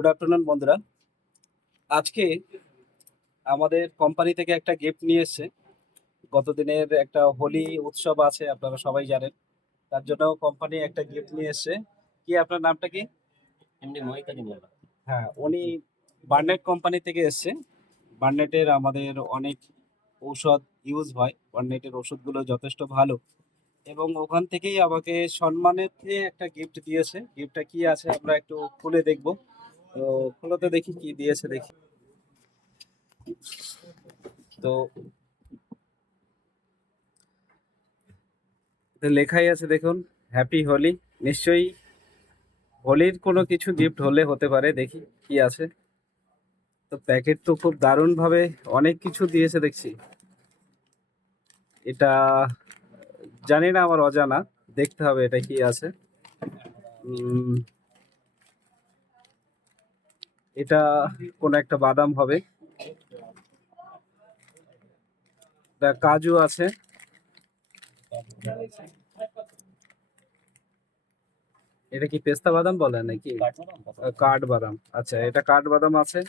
Good afternoon বন্ধুরা। আজকে আমাদের কোম্পানি থেকে একটা গিফট নিয়ে এসছে। গতদিনের একটা হোলি উৎসব আছে আপনারা সবাই জানেন। তার জন্য কোম্পানি একটা গিফট নিয়ে এসছে। কি আপনার নামটা কি? এমনি মোল্লা। হ্যাঁ উনি বার্নেট কোম্পানি থেকে এসছে। বার্নেটের আমাদের অনেক ঔষধ ইউজ হয়। বার্নেটের ওষুধগুলো যথেষ্ট ভালো। এবং ওখান থেকেই আমাকে সম্মানের একটা গিফট দিয়েছে। গিফটটা কি আছে আমরা একটু খুলে দেখব। তো খুলতে দেখি কি দিয়েছে দেখি। তো লেখাই আছে দেখুন হ্যাপি হোলি নিশ্চয়ই হোলির কোনো কিছু গিফট হলে হতে পারে, দেখি কি আছে। তো প্যাকেট তো খুব দারুণ ভাবে অনেক কিছু দিয়েছে দেখছি। এটা জানি না আমার অজানা, দেখতে হবে এটা কি আছে। এটা কোন একটা বাদাম হবে। কাজু আছে। এটা কি পেস্তা বাদাম বলে নাকি? কাঠ বাদাম। আচ্ছা এটা কাঠ বাদাম আছে।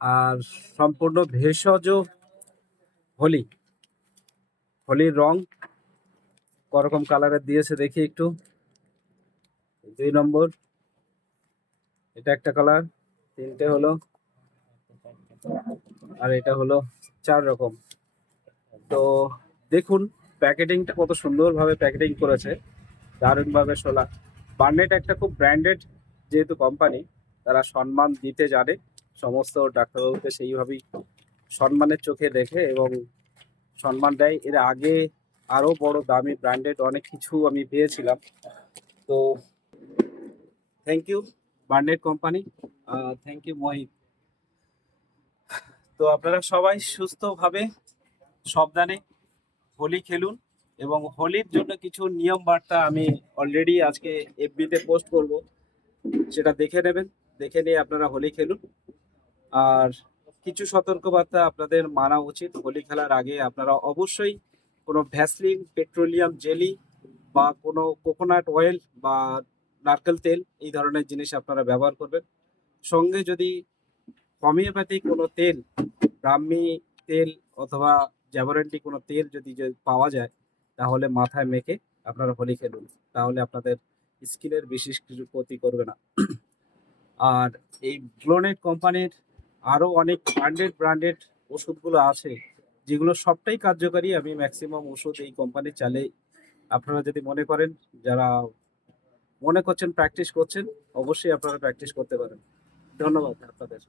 আর সম্পূর্ণ ভেষজ হোলি। হোলির রং করকম কালারের দিয়েছে দেখি একটু। দুই নম্বর। এটা একটা কালার তিনটে হলো, আর এটা হলো চার রকম। তো দেখুন প্যাকেটিংটা কত সুন্দরভাবে প্যাকেটিং করেছে, দারুণভাবে শোলা বার্নেট একটা খুব ব্র্যান্ডেড যেহেতু কোম্পানি তারা সম্মান দিতে জানে, সমস্ত ডাক্তারবাবুকে সেইভাবেই সম্মানের চোখে দেখে এবং সম্মান দেয়। এর আগে আরও বড় দামি ব্র্যান্ডেড অনেক কিছু আমি পেয়েছিলাম। তো thank you Barnett company thank you Mohit তো আপনারা সবাই সুস্থভাবে সাবধানে হোলি খেলুন এবং হোলির জন্য কিছু নিয়ম বার্তা আমি অলরেডি আজকে এফবিতে পোস্ট করব। সেটা দেখে নেবেন, দেখে নিয়ে আপনারা হোলি খেলুন। আর কিছু সতর্কবার্তা আপনাদের মানা উচিত। হোলি খেলার আগে আপনারা অবশ্যই কোনো ভ্যাসলিন, পেট্রোলিয়াম জেলি বা কোনো কোকোনাট অয়েল বা নারকেল তেল, এই ধরনের জিনিস আপনারা ব্যবহার করবেন। সঙ্গে যদি হোমিওপ্যাথিক কোনো তেল, ব্রাহ্মী তেল অথবা জ্যাভারেন্টি কোনো তেল যদি যদি পাওয়া যায়, তাহলে মাথায় মেখে আপনারা হোলি খেলুন তাহলে আপনাদের স্কিনের বিশেষ কিছু ক্ষতি করবে না। আর এই গ্লোনেট কোম্পানির আরও অনেক ব্র্যান্ডেড ব্র্যান্ডেড ওষুধগুলো আছে, যেগুলো সবটাই কার্যকারী। আমি ম্যাক্সিমাম ওষুধ এই কোম্পানি চালে আপনারা যদি মনে করেন, যারা মনে করছেন প্র্যাকটিস করছেন অবশ্যই আপনারা প্র্যাকটিস করতে পারেন। ধন্যবাদ আপনাদের।